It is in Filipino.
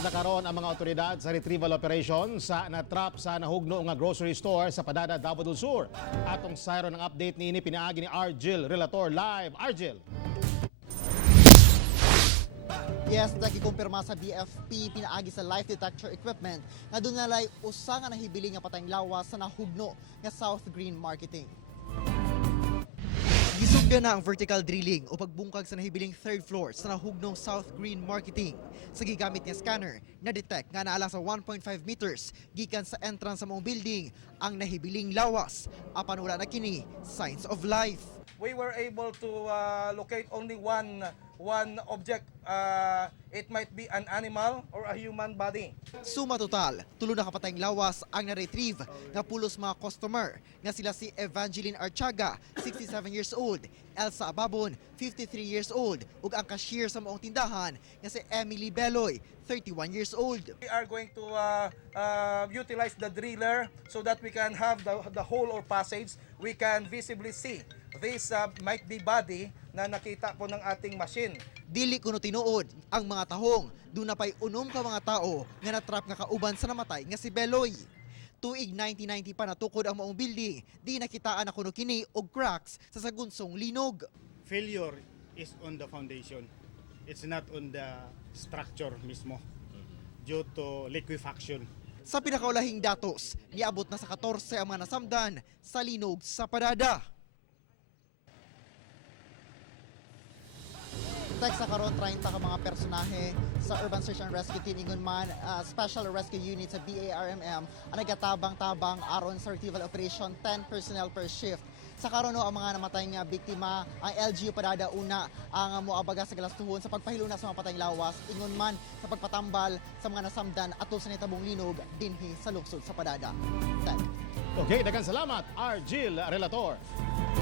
Involved na karon ang mga otoridad sa retrieval operation sa natrap sa nahugno nga grocery store sa Padada, Davao del Sur. Atong sayro ng update ni pinaagi ni Argel Relator live. Argel. Yes, nagikumpirma sa BFP pinaagi sa life detector equipment nga doon nalay usa nga nahibili nga patayng lawas sa nahugno nga South Green Marketing. Gisugdan na ang vertical drilling o pagbungkag sa nahibiling third floor sa nahugnong South Green Marketing. Sa gigamit nga scanner, na-detect nga naala sa 1.5 meters gikan sa entrance sa mong building ang nahibiling lawas. Apan wala na kini signs of life. We were able to locate only one object. It might be an animal or a human body. Suma total, tulo na kapatayng lawas ang na-retrieve nga pulos mga customer nga sila si Evangeline Archaga, 67 years old, Elsa Ababon, 53 years old, ug ang cashier sa maong tindahan nga si Emily Beloy, 31 years old. We are going to utilize the driller so that we can have the hole or passage. We can visibly see this might be body na nakita po ng ating machine. Dili kuno tinuod ang mga tahong, doon na pa'y unom ka mga tao nga natrap nga kauban sa namatay nga si Beloy. Tuig 1990 pa natukod ang maong building, di nakitaan na kuno kini og cracks sa sagunsong linog. Failure is on the foundation. It's not on the structure mismo due to liquefaction. Sa pinakaulahing datos, niabot na sa 14 ang mga nasamdan sa linog sa Padada. Tek sa karon 30 ka mga personahe sa Urban Search and Rescue Team ingon man Special Rescue Unit sa BARMM ang nagatabang-tabang aron sa retrieval operation, 10 personnel per shift. Sa karon ang mga namatay nga biktima ang LGU Padada una ang moabaga sa galastuhon sa pagpahiluna sa mga patayng lawas ingon man sa pagpatambal sa mga nasamdan atol sa nitabong linog dinhi sa lungsod sa Padada. Tek. Okay, daghang salamat Argel Relator.